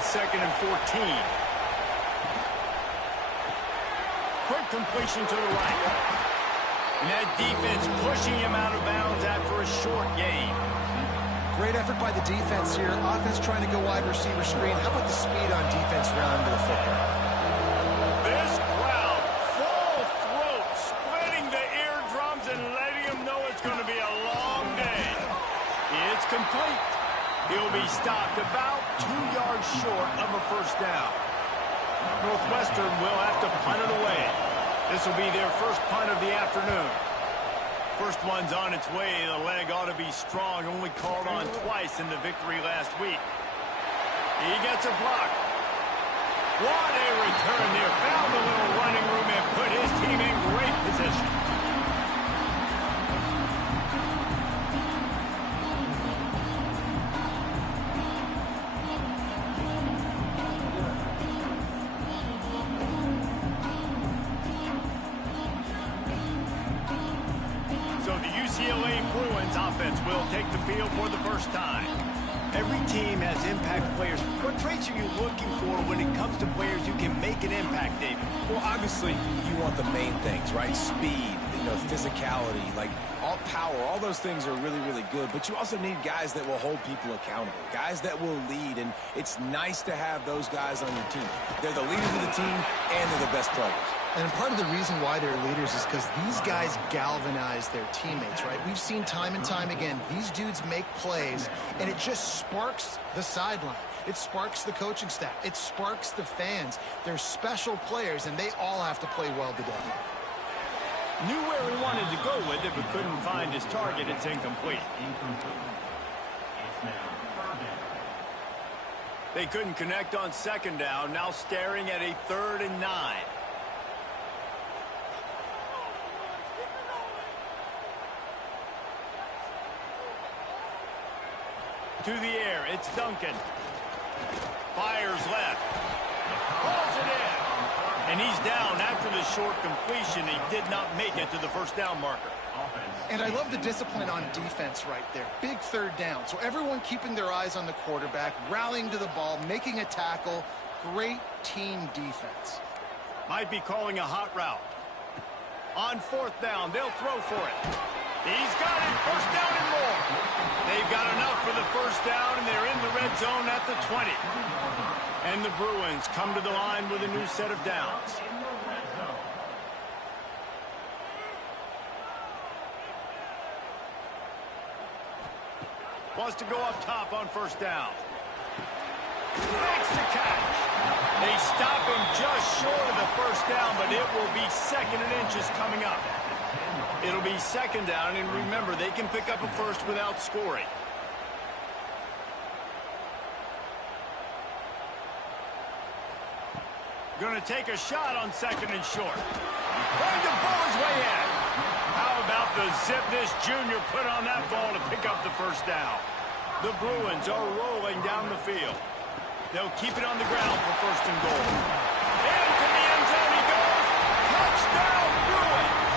on 2nd and 14. Quick completion to the right. And that defense pushing him out of bounds after a short gain. Great effort by the defense here. Offense trying to go wide receiver screen. How about the speed on defense round to the football? This crowd, full throat, splitting the eardrums and letting them know it's going to be a long day. It's complete. He'll be stopped about 2 yards short of a first down. Northwestern will have to punt it away. This will be their first punt of the afternoon. First one's on its way. The leg ought to be strong. Only called on twice in the victory last week. He gets a block. What a return there. Found a little running room and put his team in great position. UCLA Bruins offense will take the field for the first time. Every team has impact players. What traits are you looking for when it comes to players who can make an impact, David? Well, obviously, you want the main things, right? Speed, physicality, like all power, all those things are really, really good. But you also need guys that will hold people accountable, guys that will lead. And it's nice to have those guys on your team. They're the leaders of the team, and they're the best players. And part of the reason why they're leaders is because these guys galvanize their teammates, right? We've seen time and time again, these dudes make plays, and it just sparks the sideline. It sparks the coaching staff. It sparks the fans. They're special players, and they all have to play well together. Knew where he wanted to go with it, but couldn't find his target. It's incomplete. They couldn't connect on 2nd down. Now staring at a 3rd and 9. To the air, it's Duncan. Fires left. Pulls it in. And he's down after the short completion. He did not make it to the first down marker. And I love the discipline on defense right there. Big 3rd down. So everyone keeping their eyes on the quarterback, rallying to the ball, making a tackle. Great team defense. Might be calling a hot route. On 4th down, they'll throw for it. He's got it. First down and more. They've got enough for the first down, and they're in the red zone at the 20. And the Bruins come to the line with a new set of downs. Wants to go up top on first down. Makes the catch. They stop him just short of the first down, but it will be 2nd and inches coming up. It'll be 2nd down, and remember, they can pick up a first without scoring. Going to take a shot on 2nd and short. Trying to pull his way in. How about the zip this junior put on that ball to pick up the first down? The Bruins are rolling down the field. They'll keep it on the ground for 1st and goal. Into the end zone he goes. Touchdown, Bruins!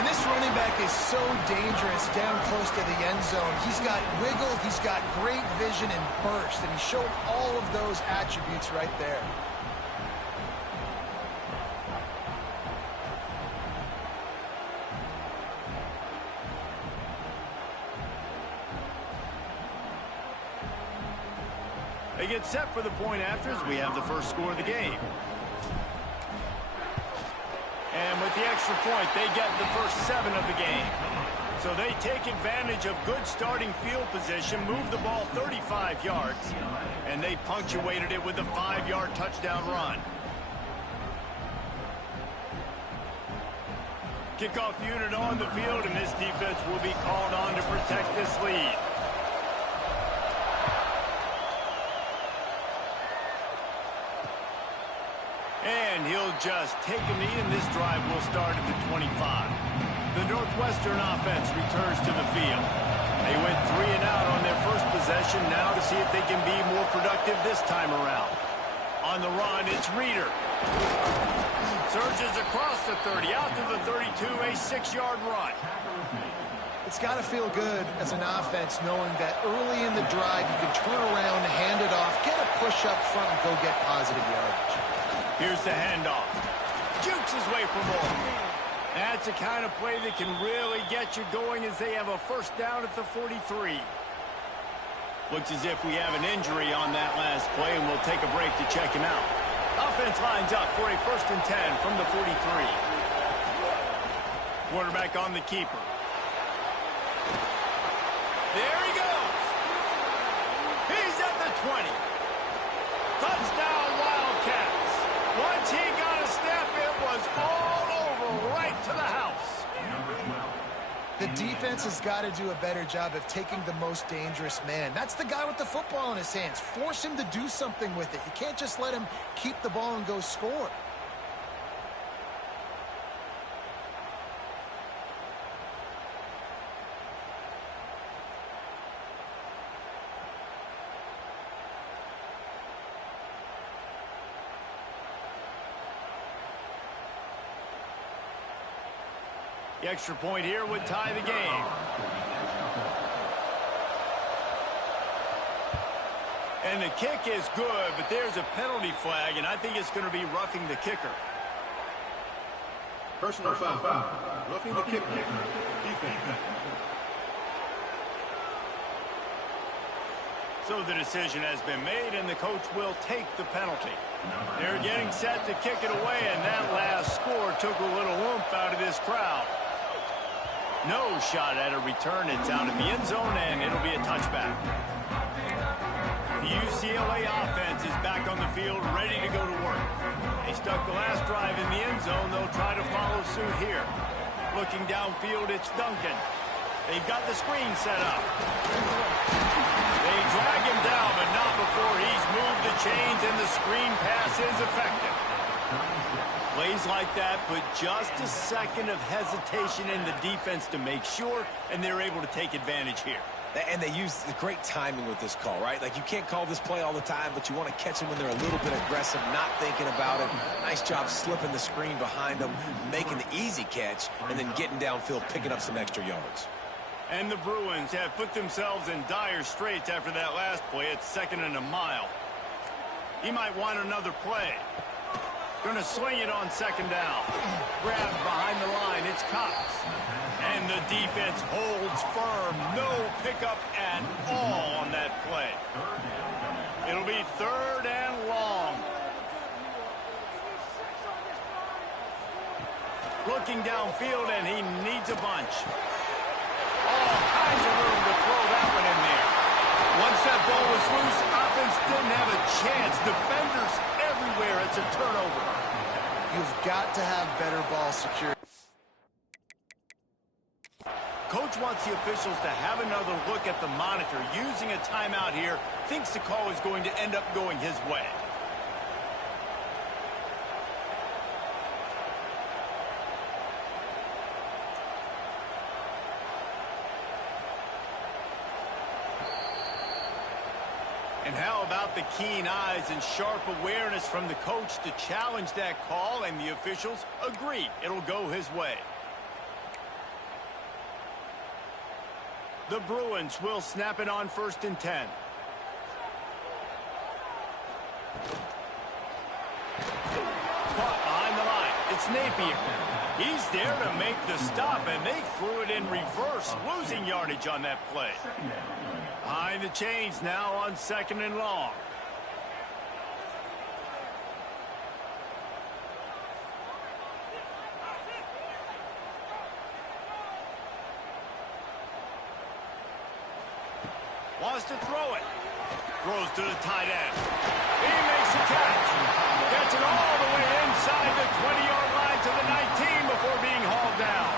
And this running back is so dangerous down close to the end zone. He's got wiggle, he's got great vision and burst, and he showed all of those attributes right there. They get set for the point after as we have the first score of the game. And with the extra point, they get the first 7 of the game. So they take advantage of good starting field position, move the ball 35 yards, and they punctuated it with a 5-yard touchdown run. Kickoff unit on the field, and this defense will be called on to protect this lead. And he'll just take a knee, and this drive will start at the 25. The Northwestern offense returns to the field. They went 3 and out on their first possession, now to see if they can be more productive this time around. On the run, it's Reeder. Surges across the 30, out to the 32, a 6-yard run. It's got to feel good as an offense knowing that early in the drive you can turn around, hand it off, get push up front and go get positive yardage. Here's the handoff. Jukes his way for more. That's the kind of play that can really get you going as they have a first down at the 43. Looks as if we have an injury on that last play, and we'll take a break to check him out. Offense lines up for a 1st and 10 from the 43. Quarterback on the keeper. There he goes. He's at the 20. Touchdown, Wildcats. Once he got a step, it was all over right to the house. The defense has got to do a better job of taking the most dangerous man. That's the guy with the football in his hands. Force him to do something with it. You can't just let him keep the ball and go score. The extra point here would tie the game. And the kick is good, but there's a penalty flag, and I think it's going to be roughing the kicker. Personal foul. Roughing the kicker. Defense. So the decision has been made, and the coach will take the penalty. They're getting set to kick it away, and that last score took a little oomph out of this crowd. No shot at a return. It's out of the end zone, and it'll be a touchback. The UCLA offense is back on the field, ready to go to work. They stuck the last drive in the end zone. They'll try to follow suit here. Looking downfield, it's Duncan. They've got the screen set up. They drag him down, but not before he's moved the chains, and the screen pass is effective. Plays like that put just a second of hesitation in the defense to make sure, and they're able to take advantage here. And they use the great timing with this call, right? Like, you can't call this play all the time, but you want to catch them when they're a little bit aggressive, not thinking about it. Nice job slipping the screen behind them, making the easy catch, and then getting downfield, picking up some extra yards. And the Bruins have put themselves in dire straits after that last play. It's 2nd and a mile. He might want another play. Going to swing it on 2nd down. Grabbed behind the line. It's Cox. And the defense holds firm. No pickup at all on that play. It'll be 3rd and long. Looking downfield, and he needs a bunch. All kinds of room to throw that one in there. Once that ball was loose, offense didn't have a chance. Defenders everywhere. It's a turnover. You've got to have better ball security. Coach wants the officials to have another look at the monitor. Using a timeout here, thinks the call is going to end up going his way. And how about the keen eyes and sharp awareness from the coach to challenge that call, and the officials agree it'll go his way. The Bruins will snap it on 1st and 10. Caught behind the line. It's Napier. He's there to make the stop, and they threw it in reverse, losing yardage on that play. Behind the chains now on 2nd and long. Wants to throw it. Throws to the tight end. He makes a catch. Gets it all the way inside the 20-yard line to the 19 before being hauled down.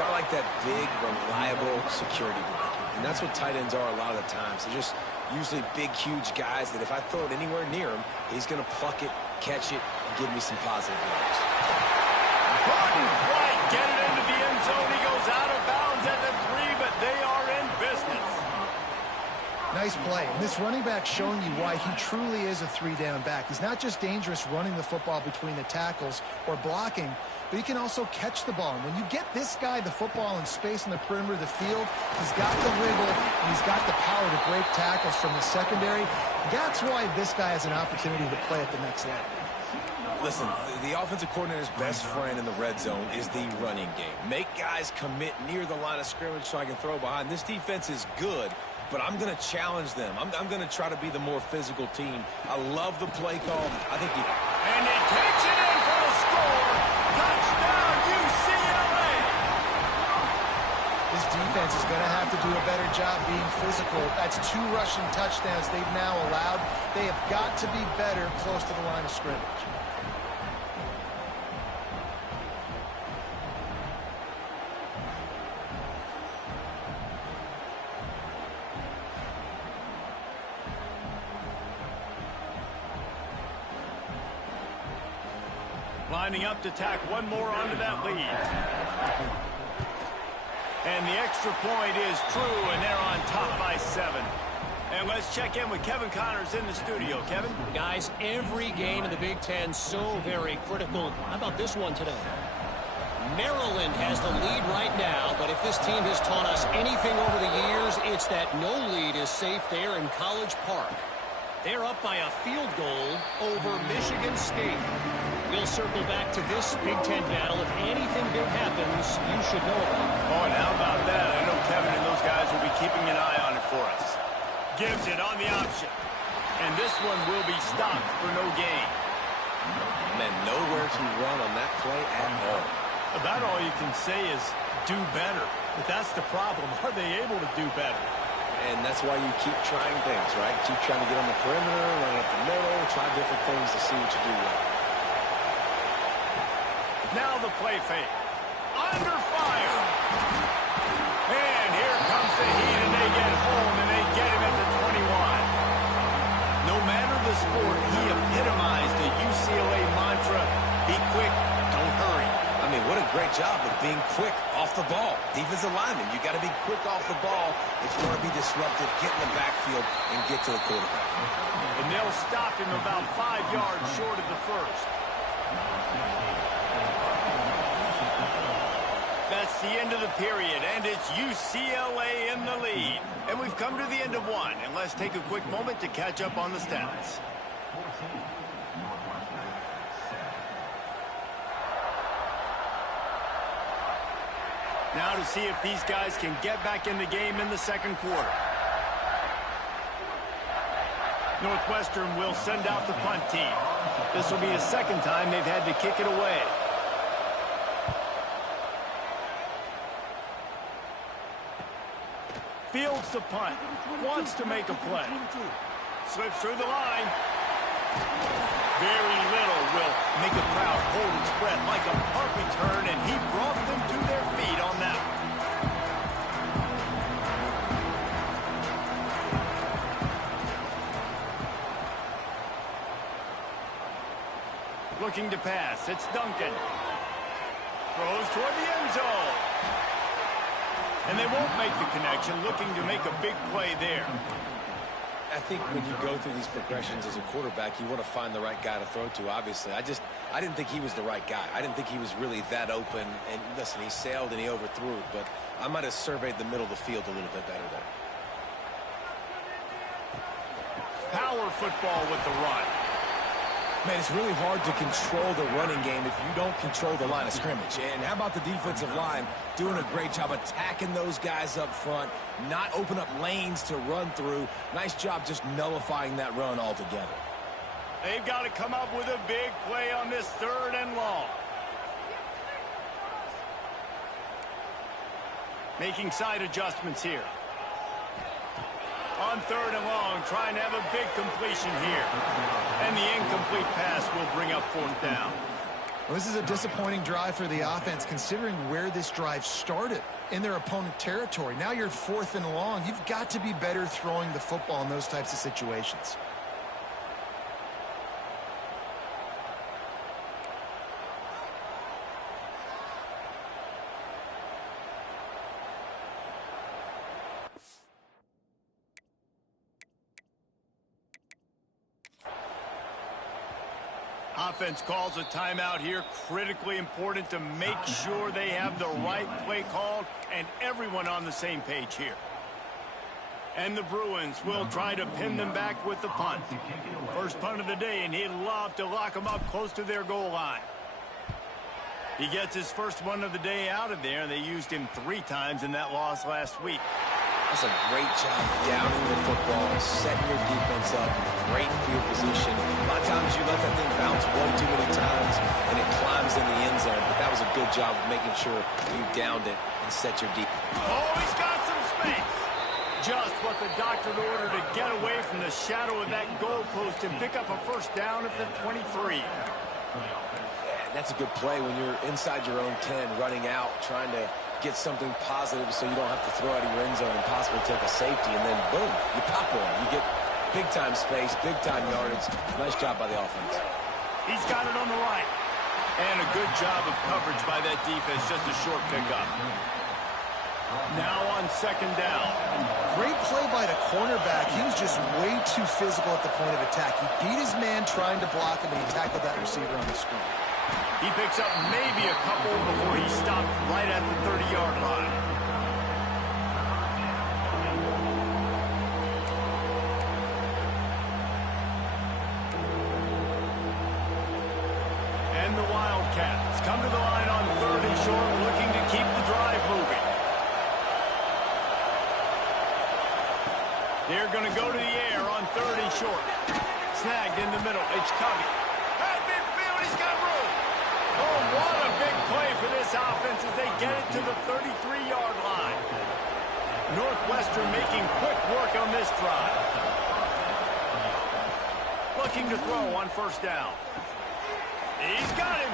Got like that big, reliable security blanket. And that's what tight ends are a lot of the times. They're just usually big, huge guys that if I throw it anywhere near him, he's going to pluck it, catch it, and give me some positive yards. Couldn't quite get it into the end zone. He goes out of bounds at the 3, but they are in business. Nice play. And this running back showing you why he truly is a three-down back. He's not just dangerous running the football between the tackles or blocking, but he can also catch the ball. And when you get this guy the football in space in the perimeter of the field, he's got the wiggle and he's got the power to break tackles from the secondary. That's why this guy has an opportunity to play at the next level. Listen, the offensive coordinator's best friend in the red zone is the running game. Make guys commit near the line of scrimmage so I can throw behind. This defense is good, but I'm going to challenge them. I'm going to try to be the more physical team. I love the play call. I think he... And he takes it in for the score. Touchdown, UCLA. This defense is going to have to do a better job being physical. That's 2 rushing touchdowns they've now allowed. They have got to be better close to the line of scrimmage. Lining up to tack one more onto that lead. And the extra point is true, and they're on top by 7. And let's check in with Kevin Connors in the studio. Kevin? Guys, every game in the Big Ten so very critical. How about this one today? Maryland has the lead right now, but if this team has taught us anything over the years, it's that no lead is safe there in College Park. They're up by a field goal over Michigan State. We'll circle back to this Big Ten battle. If anything big happens, you should know about it. Oh, and how about that? I know Kevin and those guys will be keeping an eye on it for us. Gives it on the option. And this one will be stopped for no gain. Man, nowhere to run on that play at all. About all you can say is do better. But that's the problem. Are they able to do better? And that's why you keep trying things, right? Keep trying to get on the perimeter, run up the middle, try different things to see what you do well. Now the play fake. Under fire. And here comes the heat, and they get home, and they get him at the 21. No matter the sport, he epitomized the UCLA mantra, be quick, don't hurry. I mean, what a great job of being quick off the ball. Defensive lineman, you got to be quick off the ball if you want to be disruptive, get in the backfield, and get to the quarterback. And they'll stop him about 5 yards short of the first. That's the end of the period, and it's UCLA in the lead. And we've come to the end of one, and let's take a quick moment to catch up on the stats. Now to see if these guys can get back in the game in the second quarter. Northwestern will send out the punt team. This will be the second time they've had to kick it away. Fields the punt. Wants to make a play. Slips through the line. Very little will make a crowd hold its breath like a punt return, and he brought them to their feet on that one. Looking to pass. It's Duncan. Throws toward the end zone. And they won't make the connection, looking to make a big play there. I think when you go through these progressions as a quarterback, you want to find the right guy to throw to, obviously. I didn't think he was the right guy. I didn't think he was really that open. And listen, he sailed and he overthrew it, but I might have surveyed the middle of the field a little bit better there. Power football with the run. Man, it's really hard to control the running game if you don't control the line of scrimmage. And how about the defensive line doing a great job attacking those guys up front, not open up lanes to run through. Nice job just nullifying that run altogether. They've got to come up with a big play on this 3rd and long. Making side adjustments here. On 3rd and long, trying to have a big completion here. And the incomplete pass will bring up 4th down. Well, this is a disappointing drive for the offense, considering where this drive started in their opponent territory. Now you're 4th and long. You've got to be better throwing the football in those types of situations. Offense calls a timeout here. Critically important to make sure they have the right play called and everyone on the same page here. And the Bruins will try to pin them back with the punt. First punt of the day, and he'd love to lock them up close to their goal line. He gets his first one of the day out of there. They used him 3 times in that loss last week. That's a great job downing the football, setting your defense up, great field position. A lot of times you let that thing bounce one too many times, and it climbs in the end zone. But that was a good job of making sure you downed it and set your defense. Oh, he's got some space. Just what the doctor ordered to get away from the shadow of that goalpost and pick up a first down at the 23. That's a good play when you're inside your own 10, running out, trying to get something positive so you don't have to throw out of your end zone and possibly take a safety, and then boom, you pop one. You get big-time space, big-time yardage. Nice job by the offense. He's got it on the right. And a good job of coverage by that defense, just a short pickup. Now on second down. Great play by the cornerback. He was just way too physical at the point of attack. He beat his man trying to block him, and he tackled that receiver on the screen. He picks up maybe a couple before he stopped right at the 30-yard line. And the Wildcats come to the line on 3rd and short, looking to keep the drive moving. They're going to go to the air on 3rd and short. Snagged in the middle. It's Covey. At midfield, he's got room. Oh, what a big play for this offense as they get it to the 33-yard line. Northwestern making quick work on this drive. Looking to throw on first down. He's got him.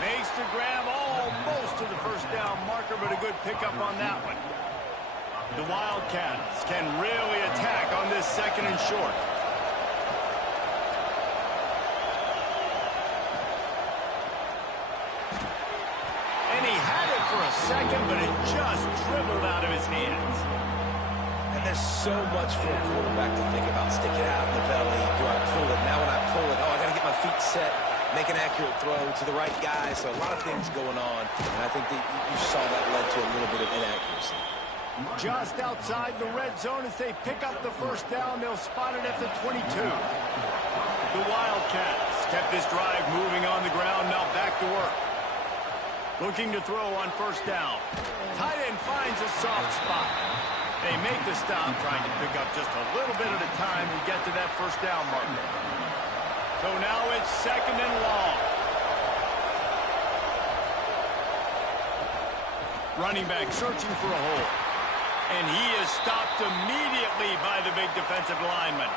Makes the grab almost to the first down marker, but a good pickup on that one. The Wildcats can really attack on this 2nd and short. And he had it for a second, but it just dribbled out of his hands. And there's so much for a quarterback to think about. Stick it out in the belly. Do I pull it? Now when I pull it, oh, I got to get my feet set, make an accurate throw to the right guy. So a lot of things going on, and I think that you saw that led to a little bit of inaccuracy. Just outside the red zone as they pick up the first down. They'll spot it at the 22. The Wildcats kept this drive moving on the ground. Now back to work. Looking to throw on first down. Tight end finds a soft spot. They make the stop, trying to pick up just a little bit at a time to get to that first down marker. So now it's 2nd and long. Running back searching for a hole. And he is stopped immediately by the big defensive lineman.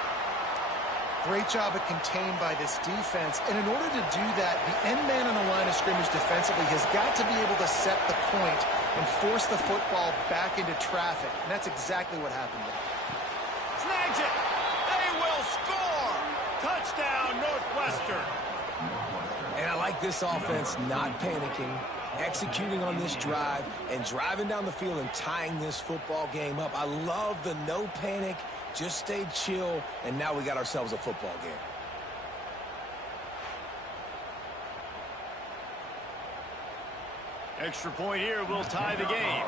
Great job of contained by this defense. And in order to do that, the end man on the line of scrimmage defensively has got to be able to set the point and force the football back into traffic. And that's exactly what happened there. Snags it. They will score. Touchdown, Northwestern. And I like this offense not panicking, executing on this drive, and driving down the field and tying this football game up. I love the no panic, just stay chill, and now we got ourselves a football game. Extra point here will tie the game.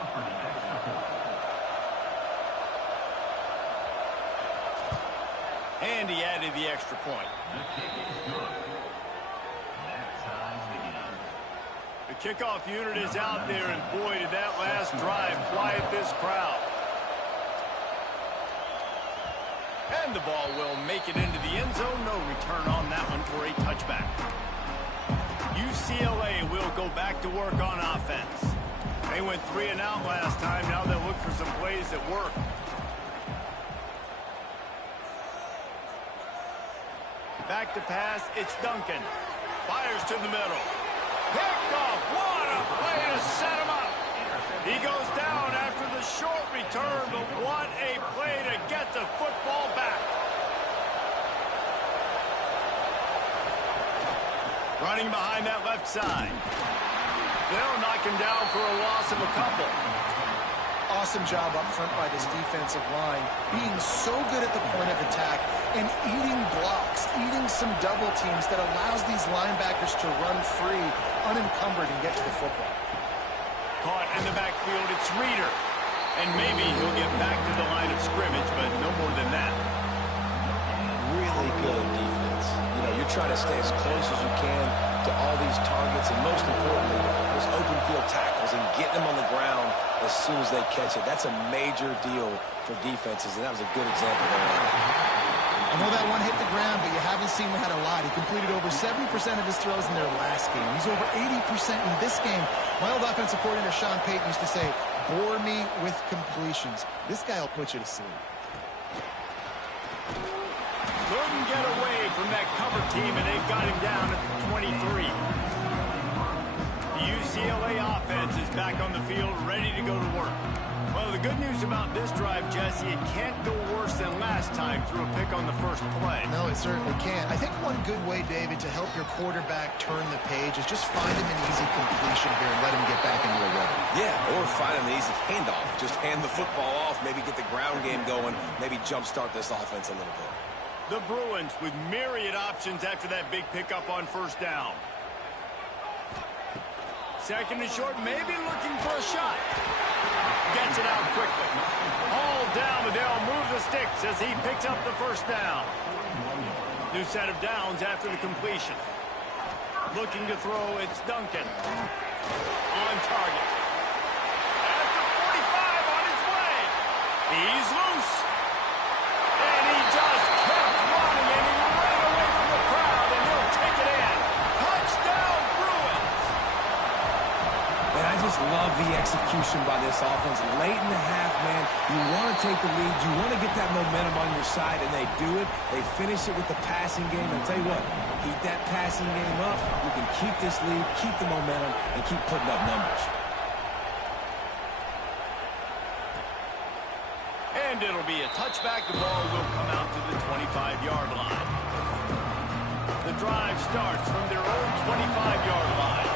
And he added the extra point. The kickoff unit is out there, and boy, did that last drive quiet this crowd. And the ball will make it into the end zone. No return on that one for a touchback. UCLA will go back to work on offense. They went 3 and out last time. Now they'll look for some plays that work. Back to pass. It's Duncan. Fires to the middle. Picked off. What a play to set him up. He goes down after the short return, but what a play to get the football back. Running behind that left side. They'll knock him down for a loss of a couple. Awesome job up front by this defensive line, being so good at the point of attack and eating blocks eating some double teams that allows these linebackers to run free, unencumbered, and get to the football. Caught in the backfield, it's Reeder. And maybe he'll get back to the line of scrimmage, but no more than that. Really good defense. You know, you're trying to stay as close as you can to all these targets, and most importantly, those open field tackles and getting them on the ground as soon as they catch it. That's a major deal for defenses, and that was a good example there. I know that one hit the ground, but you haven't seen that a lot. He completed over 70% of his throws in their last game. He's over 80% in this game. My old offensive coordinator, Sean Payton, used to say, bore me with completions. This guy will put you to sleep. Couldn't get away from that cover team, and they've got him down at the 23. The UCLA offense is back on the field, ready to go to work. Well, the good news about this drive, Jesse, it can't go worse than last time through a pick on the first play. No, it certainly can't. I think one good way, David, to help your quarterback turn the page is just find him an easy completion here and let him get back into a rhythm. Yeah, or find him an easy handoff. Just hand the football off, maybe get the ground game going, maybe jumpstart this offense a little bit. The Bruins with myriad options after that big pickup on first down. Second and short, maybe looking for a shot. Gets it out quickly. Hauled down, but they'll move the sticks as he picks up the first down. New set of downs after the completion. Looking to throw, it's Duncan. On target. At the 45, on his way. He's loose. And he just kept running, and he ran away from the crowd, and he'll take it in. Touchdown, Bruins. And I just love the execution by this offense. Late in the half, man, you want to take the lead. You want to get that momentum on your side, and they do it. They finish it with the passing game. And I'll tell you what, keep that passing game up. You can keep this lead, keep the momentum, and keep putting up numbers. And it'll be a touchback. The ball will come out to the 25-yard line. The drive starts from their own 25-yard line.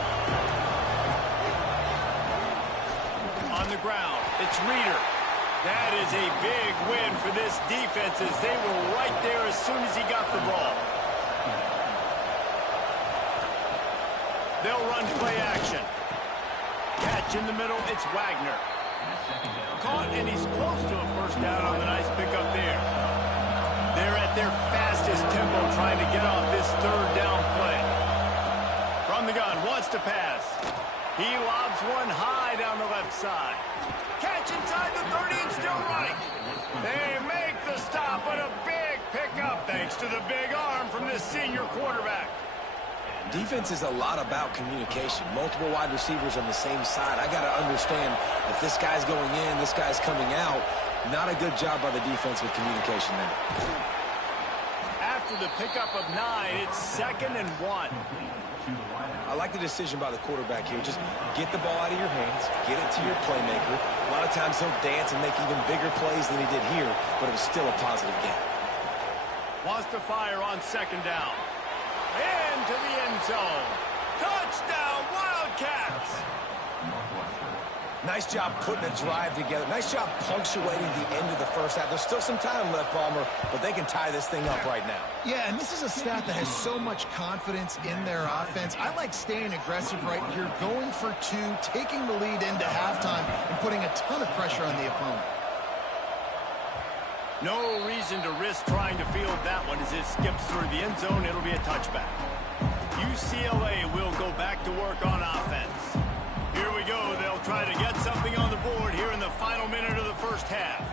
On the ground, it's Reeder. That is a big win for this defense as they were right there as soon as he got the ball. They'll run play action. Catch in the middle, it's Wagner. Caught, and he's close to a first down on the nice pickup there. They're at their fastest tempo trying to get off this third down play. From the gun, wants to pass. He lobs one high down the left side. Catch inside the 30 and still running. They make the stop, but a big pickup thanks to the big arm from this senior quarterback. Defense is a lot about communication. Multiple wide receivers on the same side. I got to understand if this guy's going in, this guy's coming out. Not a good job by the defense with communication there. After the pickup of 9, it's 2nd and 1. I like the decision by the quarterback here. Just get the ball out of your hands, get it to your playmaker. A lot of times he'll dance and make even bigger plays than he did here, but it was still a positive game. Wants to fire on 2nd down. Into the end zone. Touchdown, Wildcats! Nice job putting a drive together. Nice job punctuating the end of the first half. There's still some time left, Palmer, but they can tie this thing up right now. Yeah, and this is a staff that has so much confidence in their offense. I like staying aggressive right here, going for 2, taking the lead into halftime, and putting a ton of pressure on the opponent. No reason to risk trying to field that one as it skips through the end zone. It'll be a touchback. UCLA will go back to work on offense. Here we go. They'll try to get something on the board here in the final minute of the first half.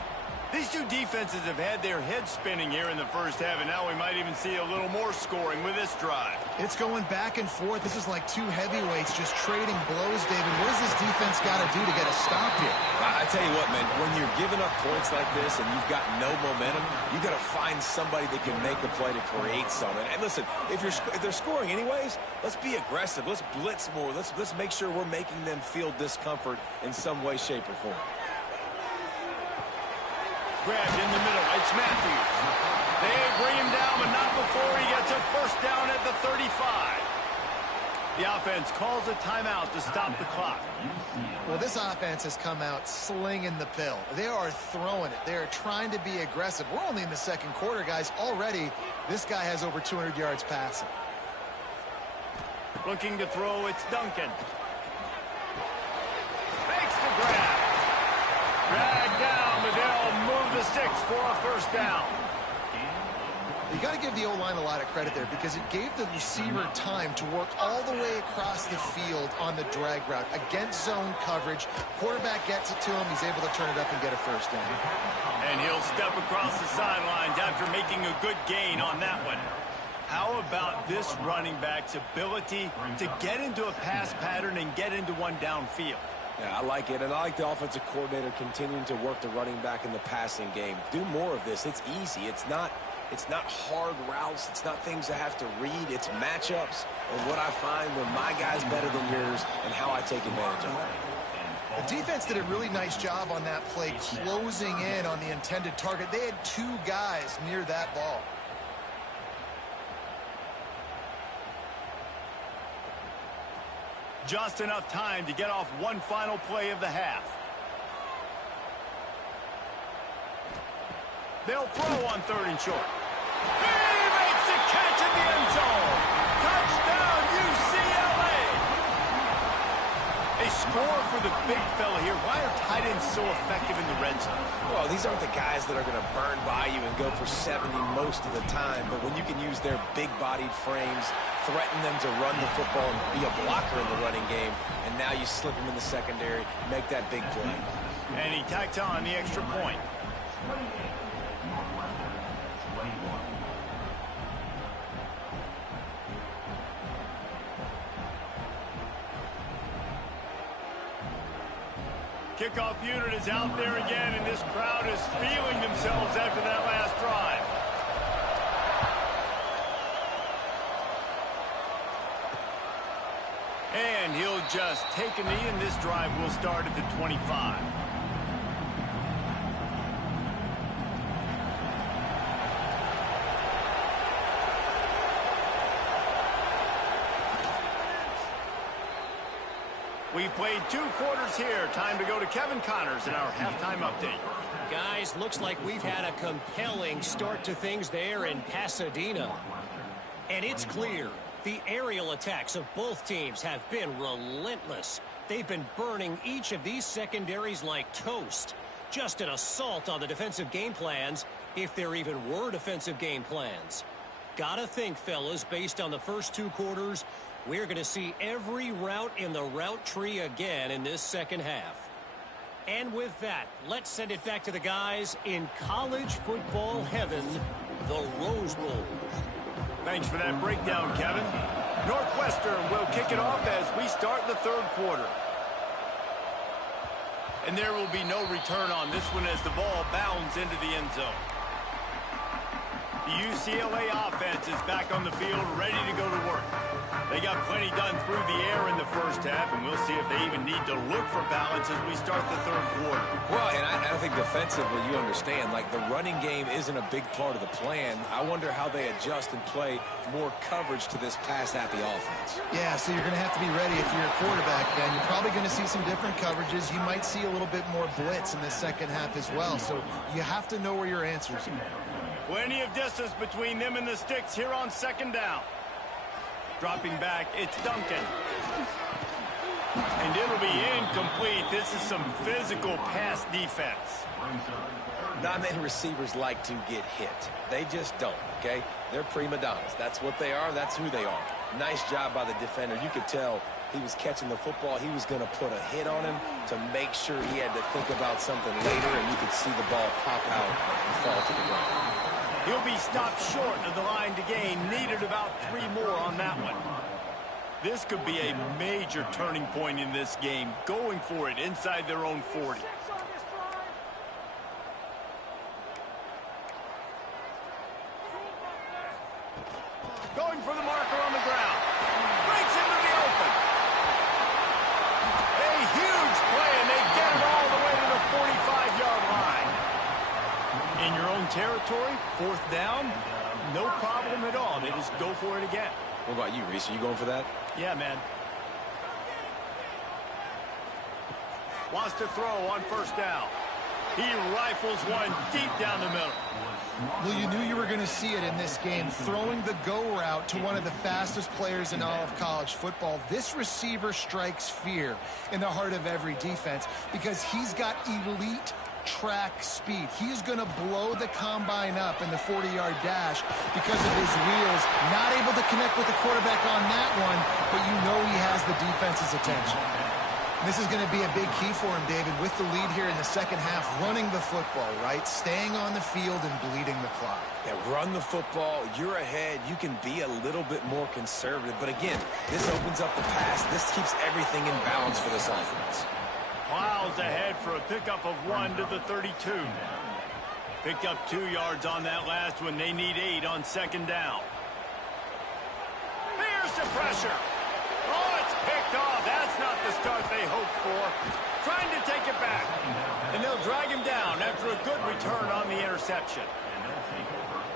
These two defenses have had their heads spinning here in the first half, and now we might even see a little more scoring with this drive. It's going back and forth. This is like two heavyweights just trading blows, David. What does this defense got to do to get a stop here? I tell you what, man, when you're giving up points like this and you've got no momentum, you got to find somebody that can make a play to create something. And listen, if they're scoring anyways, let's be aggressive. Let's blitz more. Let's make sure we're making them feel discomfort in some way, shape, or form. Grabbed in the middle. It's Matthews. They bring him down, but not before he gets a first down at the 35. The offense calls a timeout to stop the clock. Well, this offense has come out slinging the pill. They are throwing it. They are trying to be aggressive. We're only in the second quarter, guys. Already, This guy has over 200 yards passing. Looking to throw, it's Duncan. Makes the grab. Dragged down, but they'll move the sticks for a first down. You got to give the O-line a lot of credit there because it gave the receiver time to work all the way across the field on the drag route. Against zone coverage, quarterback gets it to him, he's able to turn it up and get a first down. And he'll step across the sidelines after making a good gain on that one. How about this running back's ability to get into a pass pattern and get into one downfield? Yeah, I like it, and I like the offensive coordinator continuing to work the running back in the passing game. Do more of this. It's easy. It's not hard routes. It's not things I have to read. It's matchups and what I find when my guy's better than yours and how I take advantage of it. The defense did a really nice job on that play, closing in on the intended target. They had two guys near that ball. Just enough time to get off one final play of the half. They'll throw on 3rd and short. He makes the catch in the end zone. Touchdown, UCLA. A score for the big fella here. Why are tight ends so effective in the red zone? Well, these aren't the guys that are going to burn by you and go for 70 most of the time, but when you can use their big-bodied frames, threaten them to run the football and be a blocker in the running game, and now you slip them in the secondary, make that big play. And he tacks on the extra point. Kickoff unit is out there again, and this crowd is feeling themselves after that last drive. And he'll just take a knee, and this drive will start at the 25. We've played 2 quarters here. Time to go to Kevin Connors in our halftime update. Guys, looks like we've had a compelling start to things there in Pasadena. And it's clear the aerial attacks of both teams have been relentless. They've been burning each of these secondaries like toast. Just an assault on the defensive game plans, if there even were defensive game plans. Gotta think, fellas, based on the first 2 quarters, we're going to see every route in the route tree again in this second half. And with that, let's send it back to the guys in college football heaven, the Rose Bowl. Thanks for that breakdown, Kevin. Northwestern will kick it off as we start the 3rd quarter. And there will be no return on this one as the ball bounds into the end zone. The UCLA offense is back on the field, ready to go to work. They got plenty done through the air in the first half, and we'll see if they even need to look for balance as we start the 3rd quarter. Well, and I think defensively, you understand, like the running game isn't a big part of the plan. I wonder how they adjust and play more coverage to this pass-happy offense. Yeah, so you're going to have to be ready if you're a quarterback, Ben. You're probably going to see some different coverages. You might see a little bit more blitz in the second half as well, so you have to know where your answers are. Plenty of distance between them and the sticks here on 2nd down. Dropping back, it's Duncan. And it'll be incomplete. This is some physical pass defense. Not many receivers like to get hit. They just don't, okay? They're prima donnas. That's what they are. That's who they are. Nice job by the defender. You could tell he was catching the football. He was going to put a hit on him to make sure he had to think about something later, and you could see the ball pop out and fall to the ground. He'll be stopped short of the line to gain. Needed about 3 more on that one. This could be a major turning point in this game. Going for it inside their own 40. Going for the marker on the ground. Breaks into the open. A huge play, and they get it all the way to the 45-yard line. In your own territory, 4th down, no problem at all. They just go for it again. What about you, Reese? Are you going for that? Yeah, man. Wants to throw on 1st down. He rifles one deep down the middle. Well, you knew you were going to see it in this game, throwing the go route to one of the fastest players in all of college football. This receiver strikes fear in the heart of every defense because he's got elite track speed. He is going to blow the combine up in the 40-yard dash because of his wheels. Not able to connect with the quarterback on that one, but you know he has the defense's attention. This is going to be a big key for him, David, with the lead here in the second half, running the football, right? Staying on the field and bleeding the clock. Yeah, run the football. You're ahead. You can be a little bit more conservative. But again, this opens up the pass. This keeps everything in balance for this offense. Plows ahead for a pickup of 1 to the 32. Picked up 2 yards on that last one. They need 8 on second down. Here's the pressure. Oh, it's picked off. That's not the start they hoped for. Trying to take it back. And they'll drag him down after a good return on the interception.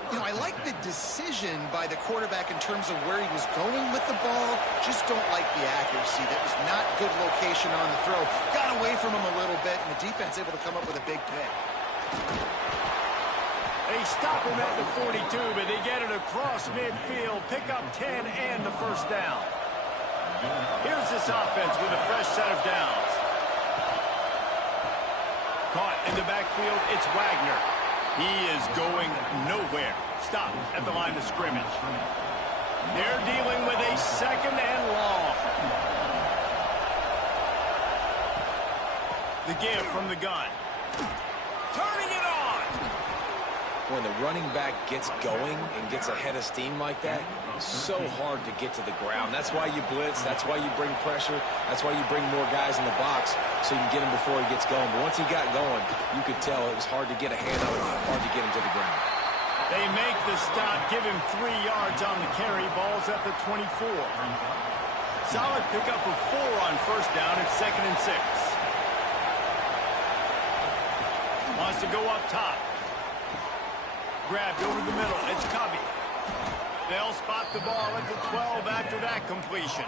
You know, I like the decision by the quarterback in terms of where he was going with the ball. Just don't like the accuracy. That was not good location on the throw. Got away from him a little bit, and the defense able to come up with a big pick. They stop him at the 42, but they get it across midfield. Pick up 10 and the first down. Here's this offense with a fresh set of downs. Caught in the backfield, it's Wagner. He is going nowhere. Stop at the line of scrimmage. They're dealing with a second and long. The give from the gun. Turning it on. When the running back gets going and gets ahead of steam like that, so hard to get to the ground. That's why you blitz. That's why you bring pressure. That's why you bring more guys in the box so you can get him before he gets going. But once he got going, you could tell it was hard to get a hand on him, hard to get him to the ground. They make the stop, give him 3 yards on the carry. Ball's at the 24. Solid pickup of 4 on first down. It's 2nd and 6. Wants to go up top. Grabbed over the middle. It's Covey. They'll spot the ball at the 12 after that completion.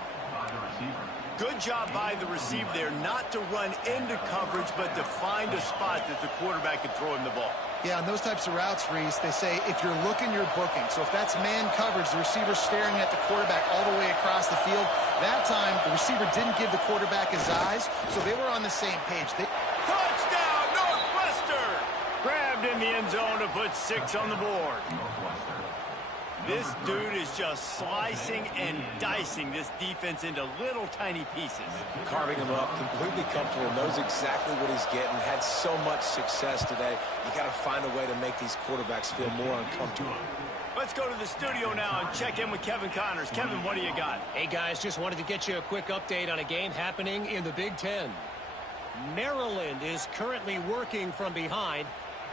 Good job by the receiver there not to run into coverage, but to find a spot that the quarterback could throw him the ball. Yeah, on those types of routes, Reese, they say if you're looking, you're booking. So if that's man coverage, the receiver's staring at the quarterback all the way across the field. That time, the receiver didn't give the quarterback his eyes, so they were on the same page. Touchdown, Northwestern! Grabbed in the end zone to put 6 on the board. This dude is just slicing and dicing this defense into little tiny pieces. Carving him up, completely comfortable, knows exactly what he's getting, had so much success today. You got to find a way to make these quarterbacks feel more uncomfortable. Let's go to the studio now and check in with Kevin Connors. Kevin, what do you got? Hey, guys, just wanted to get you a quick update on a game happening in the Big Ten. Maryland is currently working from behind.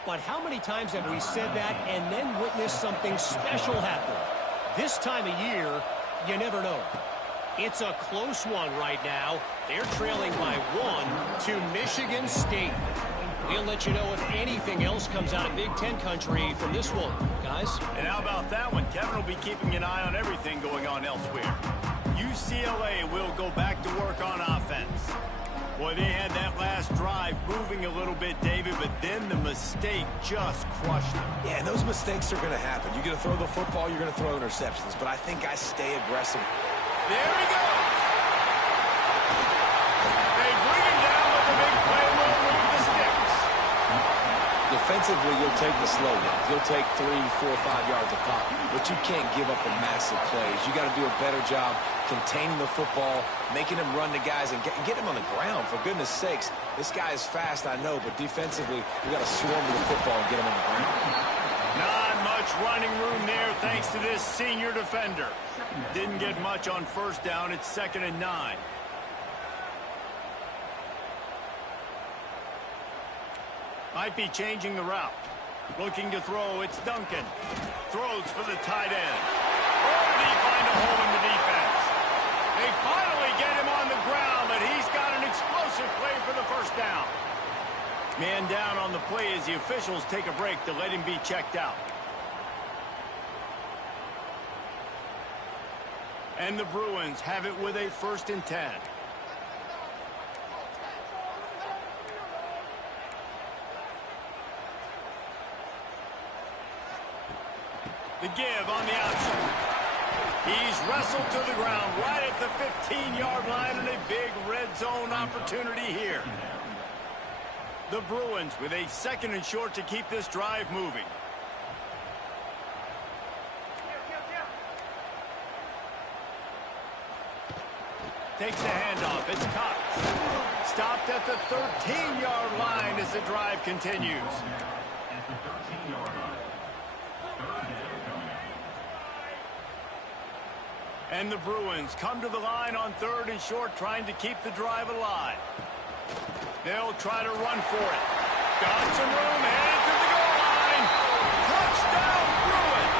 But how many times have we said that and then witnessed something special happen? This time of year, you never know. It's a close one right now. They're trailing by 1 to Michigan State. We'll let you know if anything else comes out of Big Ten country from this one, guys. And how about that one? Kevin will be keeping an eye on everything going on elsewhere. UCLA will go back to work on offense. Boy, they had that last drive moving a little bit, David, but then the mistake just crushed them. Yeah, and those mistakes are going to happen. You're going to throw the football, you're going to throw interceptions, but I think I stay aggressive. There he goes. They bring him down with the big play. Will move the sticks. Defensively, you'll take the slow down. You'll take 3, 4, 5 yards a pop, but you can't give up the massive plays. You got to do a better job containing the football, making him run to guys, and get him on the ground, for goodness sakes. This guy is fast, I know, but defensively, you got to swarm to the football and get him on the ground. Not much running room there thanks to this senior defender. Didn't get much on first down. It's 2nd and 9. Might be changing the route. Looking to throw, it's Duncan. Throws for the tight end. Oh, did he find a hole in the defense? They finally get him on the ground, but he's got an explosive play for the first down. Man down on the play as the officials take a break to let him be checked out. And the Bruins have it with a 1st and 10. The give on the option. He's wrestled to the ground right at the 15-yard line and a big red zone opportunity here. The Bruins with a 2nd and short to keep this drive moving. Takes the handoff. It's Cox. Stopped at the 13-yard line as the drive continues. And the Bruins come to the line on 3rd and short, trying to keep the drive alive. They'll try to run for it. Got some room, headed to the goal line. Touchdown, Bruins!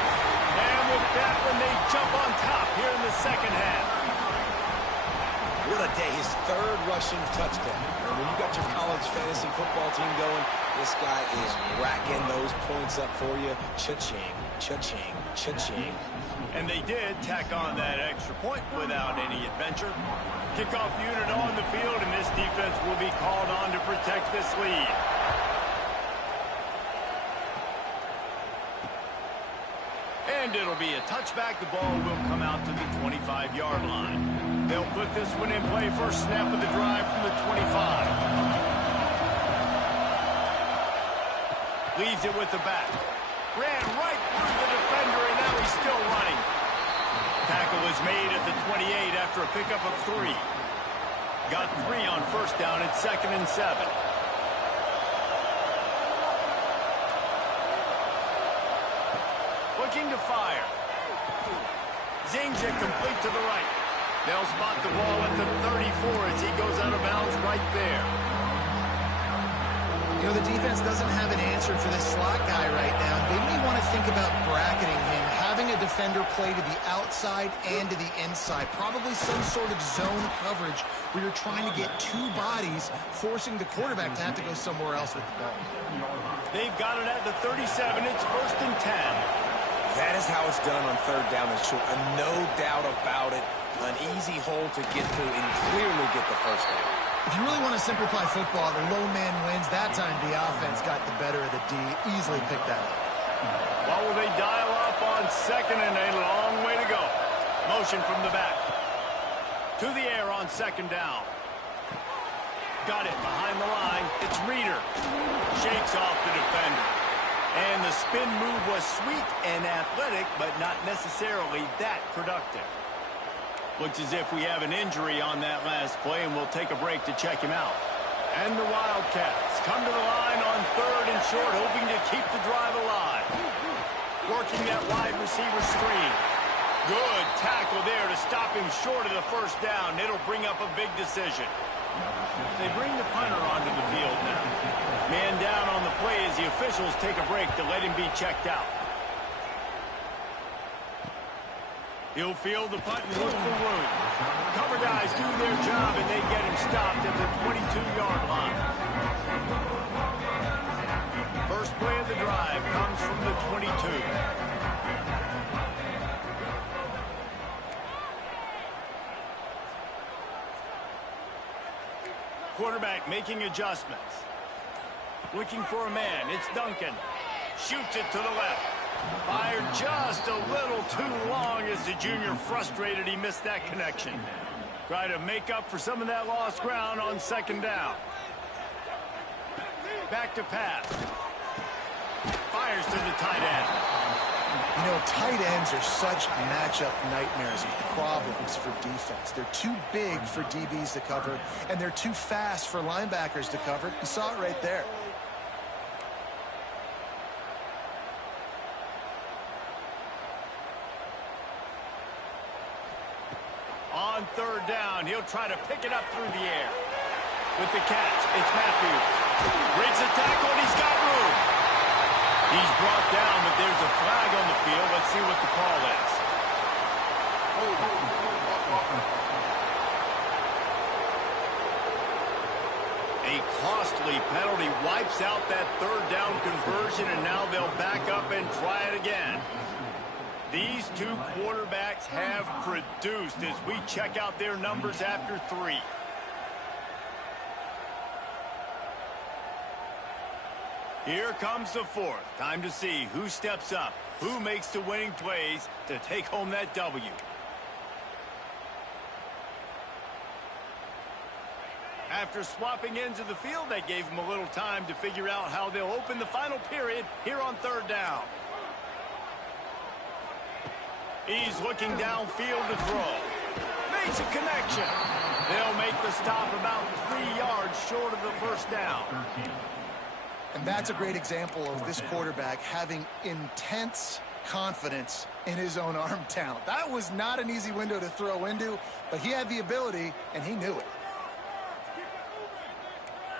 And with that one, they jump on top here in the 2nd half. What a day, his 3rd rushing touchdown. And when you got your college fantasy football team going, this guy is racking those points up for you. Cha-ching, cha-ching, cha-ching. And they did tack on that extra point without any adventure. Kickoff unit on the field, and this defense will be called on to protect this lead. And it'll be a touchback. The ball will come out to the 25-yard line. They'll put this one in play. First snap of the drive from the 25. Leaves it with the back. Ran right through the defender, and now he's still running. Tackle is made at the 28 after a pickup of 3. Got 3 on first down at 2nd and 7. Looking to fire. Zings it complete to the right. They'll spot the ball at the 34 as he goes out of bounds right there. You know, the defense doesn't have an answer for this slot guy right now. They may want to think about bracketing him, having a defender play to the outside and to the inside. Probably some sort of zone coverage where you're trying to get 2 bodies, forcing the quarterback to have to go somewhere else with the ball. They've got it at the 37. It's 1st and 10. That is how it's done on 3rd down and short. No doubt about it. An easy hole to get through and clearly get the first down. If you really want to simplify football, the low man wins. That time the offense got the better of the D. Easily picked that up. Well, will they dial up on 2nd and a long way to go. Motion from the back. To the air on 2nd down. Got it behind the line. It's Reeder. Shakes off the defender. And the spin move was sweet and athletic, but not necessarily that productive. Looks as if we have an injury on that last play, and we'll take a break to check him out. And the Wildcats come to the line on 3rd and short, hoping to keep the drive alive. Working that wide receiver screen. Good tackle there to stop him short of the first down. It'll bring up a big decision. They bring the punter onto the field now. Man down on the play as the officials take a break to let him be checked out. He'll field the punt and look for room. Cover guys do their job, and they get him stopped at the 22-yard line. First play of the drive comes from the 22. Quarterback making adjustments. Looking for a man. It's Duncan. Shoots it to the left. Fired just a little too long as the junior frustrated he missed that connection. Try to make up for some of that lost ground on 2nd down. Back to pass. Fires to the tight end. You know, tight ends are such matchup nightmares and problems for defense. They're too big for DBs to cover, and they're too fast for linebackers to cover. You saw it right there. On 3rd down, he'll try to pick it up through the air. With the catch, it's Matthews. Breaks the tackle, and he's got room. He's brought down, but there's a flag on the field. Let's see what the call is. A costly penalty wipes out that 3rd down conversion, and now they'll back up and try it again. These two quarterbacks have produced as we check out their numbers after 3. Here comes the 4th. Time to see who steps up. Who makes the winning plays to take home that W? After swapping ends of the field, that gave them a little time to figure out how they'll open the final period here on third down. He's looking downfield to throw. Makes a connection. They'll make the stop about 3 yards short of the first down. And that's a great example of this quarterback having intense confidence in his own arm talent. That was not an easy window to throw into, but he had the ability, and he knew it.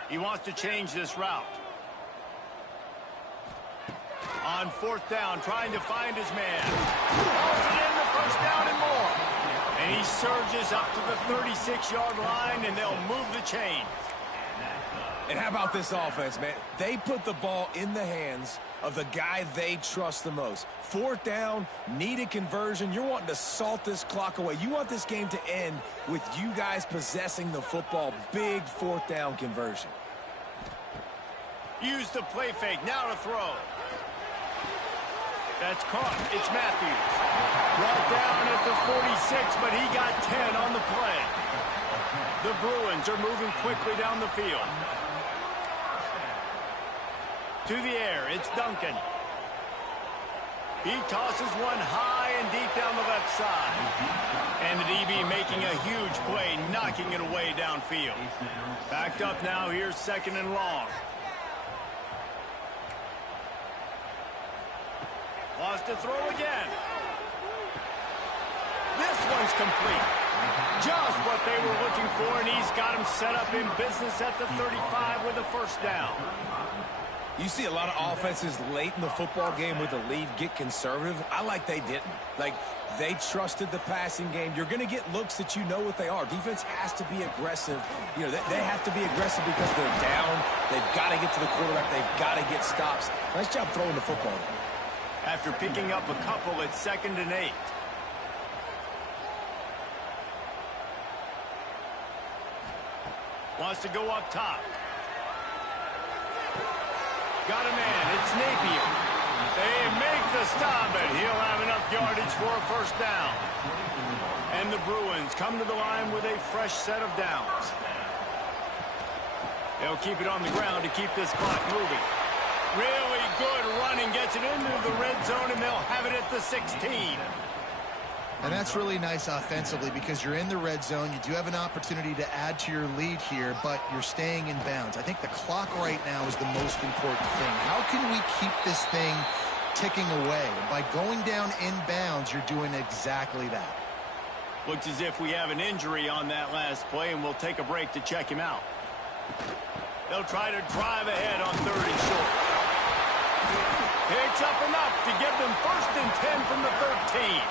He wants to change this route. On fourth down, trying to find his man. Calls it in the first down and more. And he surges up to the 36-yard line, and they'll move the chains. And how about this offense, man? They put the ball in the hands of the guy they trust the most. Fourth down, needed conversion. You're wanting to salt this clock away. You want this game to end with you guys possessing the football. Big fourth down conversion. Use the play fake, now to throw. That's caught. It's Matthews. Brought down at the 46, but he got 10 on the play. The Bruins are moving quickly down the field. To the air, it's Duncan. He tosses one high and deep down the left side. And the DB making a huge play, knocking it away downfield. Backed up now, here's second and long. Lost to throw again. This one's complete. Just what they were looking for, and he's got him set up in business at the 35 with a first down. You see a lot of offenses late in the football game with a lead get conservative. I like they didn't. Like, they trusted the passing game. You're going to get looks that you know what they are. Defense has to be aggressive. You know, they have to be aggressive because they're down. They've got to get to the quarterback. They've got to get stops. Nice job throwing the football. After picking up a couple at 2nd and 8. Wants to go up top. Got a man. It's Napier. They make the stop, but he'll have enough yardage for a first down. And the Bruins come to the line with a fresh set of downs. They'll keep it on the ground to keep this clock moving. Really good running, gets it into the red zone, and they'll have it at the 16. And that's really nice offensively because you're in the red zone. You do have an opportunity to add to your lead here, but you're staying in bounds. I think the clock right now is the most important thing. How can we keep this thing ticking away? And by going down in bounds, you're doing exactly that. Looks as if we have an injury on that last play, and we'll take a break to check him out. They'll try to drive ahead on 3rd and short. Picks up enough to give them 1st and 10 from the 13.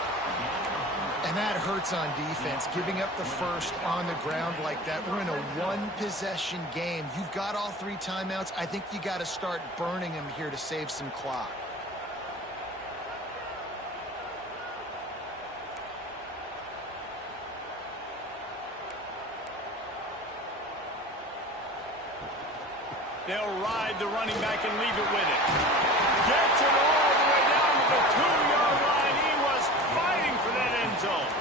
And that hurts on defense, giving up the first on the ground like that. We're in a one-possession game. You've got all 3 timeouts. I think you got to start burning them here to save some clock. They'll ride the running back and leave it with it. Gets it all the way down to the 2-yard line. He was fighting for that end zone.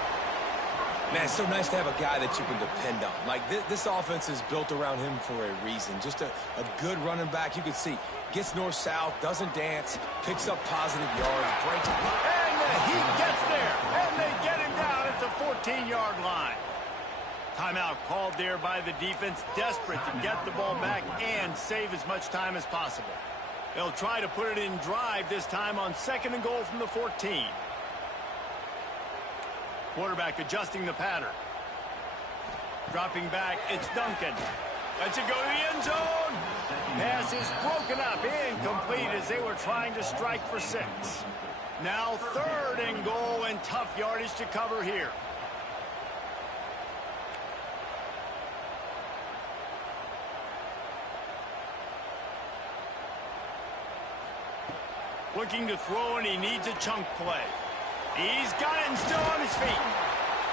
Man, it's so nice to have a guy that you can depend on. Like, this offense is built around him for a reason. Just a good running back. You can see, gets north-south, doesn't dance, picks up positive yards, breaks. And he gets there. And they get him down at the 14-yard line. Timeout called there by the defense, desperate to get the ball back and save as much time as possible. They'll try to put it in drive this time on 2nd and goal from the 14. Quarterback adjusting the pattern. Dropping back, it's Duncan. Lets it go to the end zone. Pass is broken up, incomplete as they were trying to strike for 6. Now 3rd and goal and tough yardage to cover here. Looking to throw, and he needs a chunk play. He's got it and still on his feet.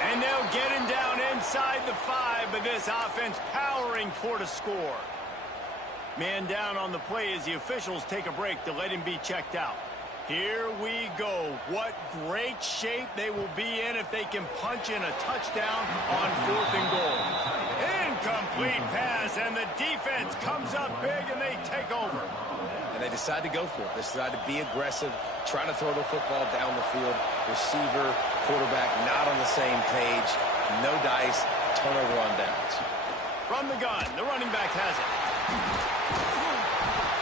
And they'll get him down inside the 5, but this offense powering toward a score. Man down on the play as the officials take a break to let him be checked out. Here we go. What great shape they will be in if they can punch in a touchdown on 4th and goal. Incomplete pass, and the defense comes up big, and they take over. And they decide to go for it. They decide to be aggressive, try to throw the football down the field. Receiver, quarterback, not on the same page. No dice, turnover on downs. From the gun, the running back has it.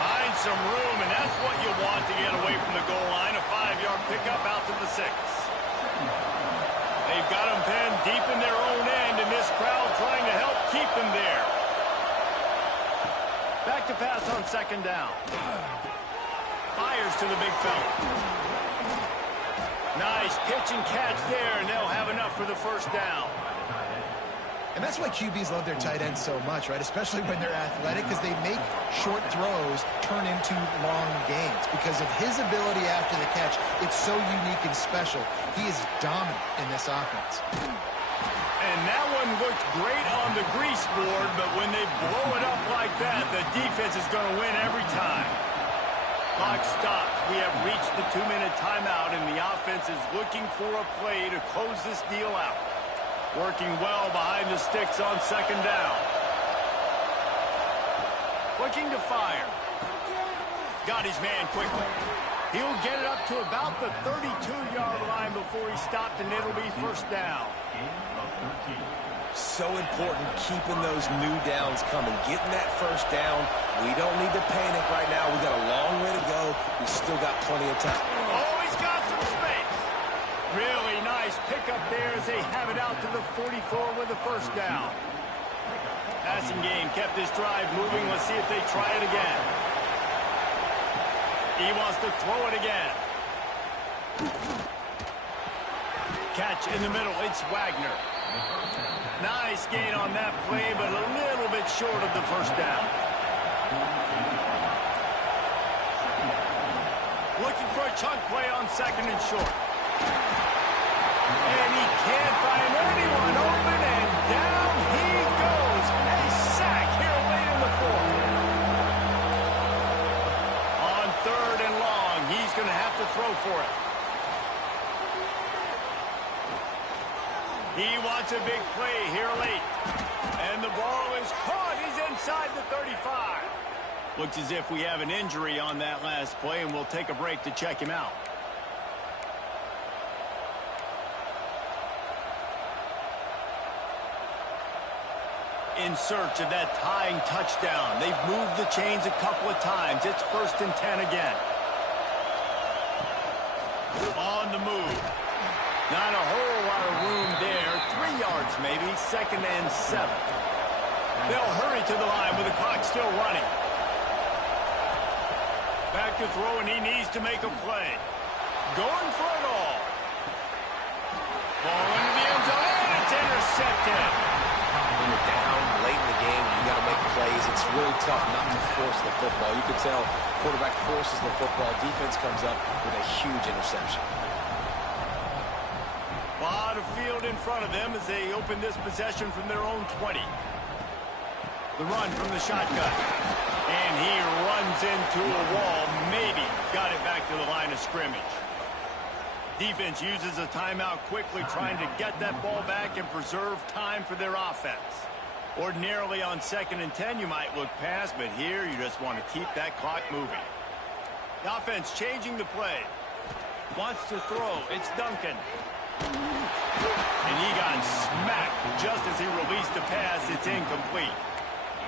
Finds some room, and that's what you want to get away from the goal line. A 5-yard pickup out to the 6. They've got them pinned deep in their own end, and this crowd trying to help keep them there. Back to pass on 2nd down. Fires to the big fella. Nice pitch and catch there, and they'll have enough for the 1st down. And that's why QBs love their tight ends so much, right? Especially when they're athletic, because they make short throws turn into long gains. Because of his ability after the catch, it's so unique and special. He is dominant in this offense. And that one looked great on the grease board, but when they blow it up like that, the defense is going to win every time. Clock stops. We have reached the 2-minute timeout, and the offense is looking for a play to close this deal out. Working well behind the sticks on 2nd down. Looking to fire. Got his man quickly. He'll get it up to about the 32-yard line before he stopped, and it'll be 1st down. So important keeping those new downs coming. Getting that 1st down. We don't need to panic right now. We got a long way to go. We still got plenty of time. Oh, he's got some space. Really nice pickup there as they have it out to the 44 with the 1st down. Passing game kept this drive moving. Let's see if they try it again. He wants to throw it again. Catch in the middle. It's Wagner. Nice gain on that play, but a little bit short of the 1st down. Looking for a chunk play on 2nd and short. And he can't find anyone open, and down he goes. A sack here late in the 4th. On 3rd and long, he's going to have to throw for it. He wants a big play here late. And the ball is caught. He's inside the 35. Looks as if we have an injury on that last play, and we'll take a break to check him out. In search of that tying touchdown. They've moved the chains a couple of times. It's 1st and 10 again. On the move. Not a whole lot of room there. 3 yards maybe. 2nd and 7. They'll hurry to the line with the clock still running. Back to throw, and he needs to make a play. Going for it all. Ball into the end zone, and it's intercepted. When you're down late in the game, you got to make plays. It's really tough not to force the football. You can tell quarterback forces the football. Defense comes up with a huge interception. A lot of field in front of them as they open this possession from their own 20. The run from the shotgun. And he runs into a wall. Maybe got it back to the line of scrimmage. Defense uses a timeout quickly, trying to get that ball back and preserve time for their offense. Ordinarily on 2nd and 10, you might look past, but here you just want to keep that clock moving. The offense changing the play. Wants to throw. It's Duncan. And he got smacked just as he released the pass. It's incomplete.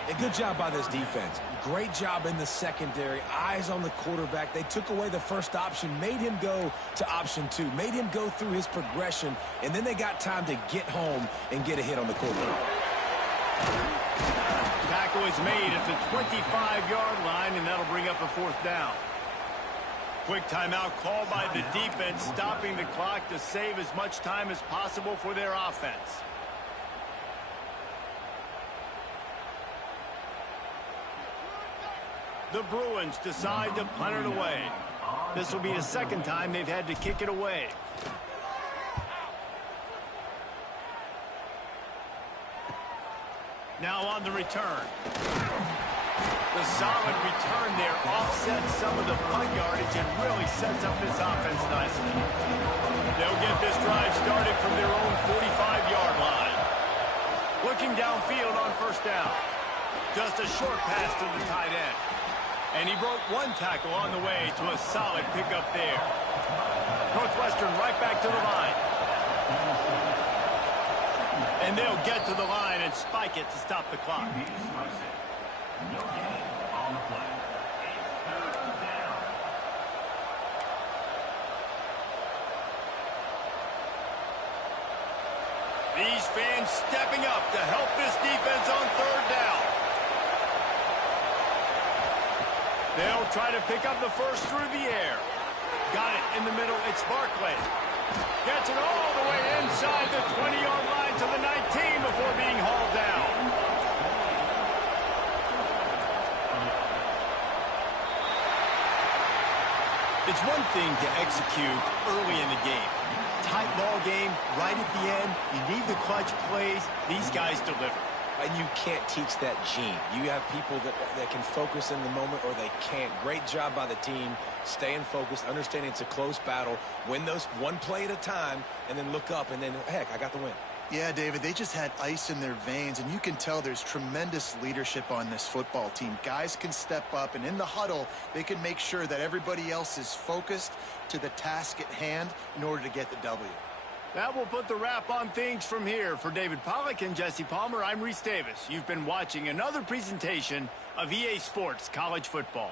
A good job by this defense. Great job in the secondary. Eyes on the quarterback. They took away the first option, made him go to option 2, made him go through his progression, and then they got time to get home and get a hit on the quarterback. Tackle is made at the 25-yard line, and that'll bring up a 4th down. Quick timeout called by the defense, stopping the clock to save as much time as possible for their offense. The Bruins decide to punt it away. This will be the 2nd time they've had to kick it away. Now on the return. The solid return there offsets some of the punt yardage and really sets up this offense nicely. They'll get this drive started from their own 45-yard line. Looking downfield on first down. Just a short pass to the tight end. And he broke one tackle on the way to a solid pickup there. Northwestern right back to the line. And they'll get to the line and spike it to stop the clock. These fans stepping up to help this defense on third down. They'll try to pick up the first through the air. Got it in the middle. It's Barkley. Gets it all the way inside the 20-yard line to the 19 before being hauled down. It's one thing to execute early in the game. Tight ball game, right at the end. You need the clutch plays. These guys deliver. And you can't teach that gene. You have people that can focus in the moment or they can't. Great job by the team, staying focused, understanding it's a close battle, win those one play at a time, and then look up, and then, heck, I got the win. Yeah, David, they just had ice in their veins, and you can tell there's tremendous leadership on this football team. Guys can step up, and in the huddle, they can make sure that everybody else is focused to the task at hand in order to get the W. That will put the wrap on things from here. For David Pollack and Jesse Palmer, I'm Reese Davis. You've been watching another presentation of EA Sports College Football.